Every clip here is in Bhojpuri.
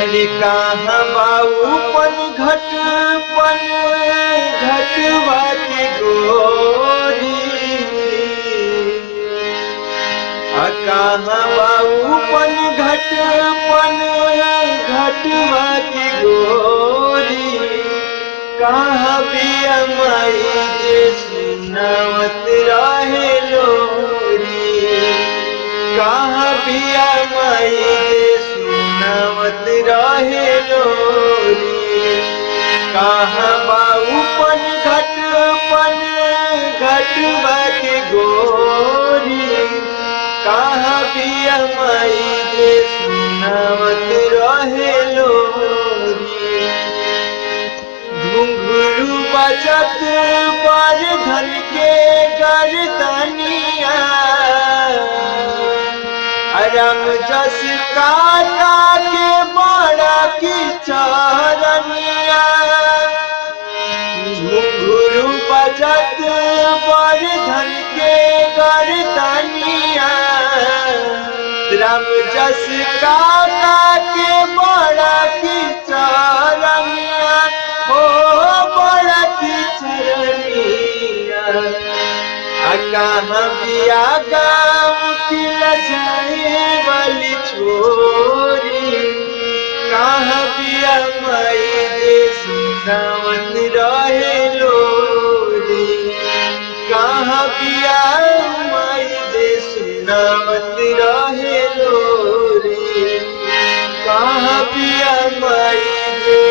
अरे कहाँ बाऊ पन घटवा की गोरी, कहाँ बाऊ पन घटवा की गोरी, कहाँ बिया माई जे सुनावत रहे लोरी, कहाँ बिया माई जे सुनावत रहे लोरी, कहाँ बाऊ पन घटवा की गोरी, कहाँ बिया माई जे सुनावत रहे लोरी। घुंघरू बजत पर धन के गर्दनिया, रंग जस काटा के बड़ा की चरनिया, घुंघरू बजत पर धन के गर्दनिया, रंग जस काटा के बड़ा की चरनिया, हो बड़ा की चरनिया। कहाँ बिया गाँव की लजाए वाली छोरी, कहाँ बिया माई जे सुनावत रहे लोरी, कहाँ बिया माई जे सुनावत रहे लोरी, कहाँ बिया माई जे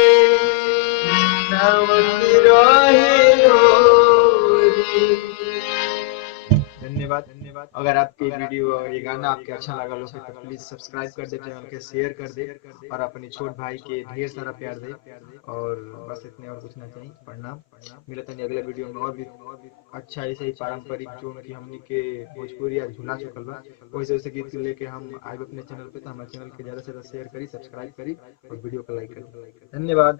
सुनावत रहे लोरी। धन्यवाद। अगर आपकी वीडियो और ये गाना आपके अच्छा लगा हो तो प्लीज सब्सक्राइब कर दे, चैनल के शेयर कर दे और अपने छोट भाई के ढेर सारा प्यार दे। और बस इतने, और कुछ ना चाहिए। प्रणाम। मिलते हैं अगले वीडियो में और भी अच्छा ऐसे ही पारंपरिक जो कि हमनी के भोजपुरी आज भुला चुकल बा, वैसे वैसे गीत लेके हम आए अपने चैनल पे। तो हमारे चैनल के ज्यादा से ज्यादा शेयर करी, सब्सक्राइब करी और वीडियो को लाइक करी। धन्यवाद।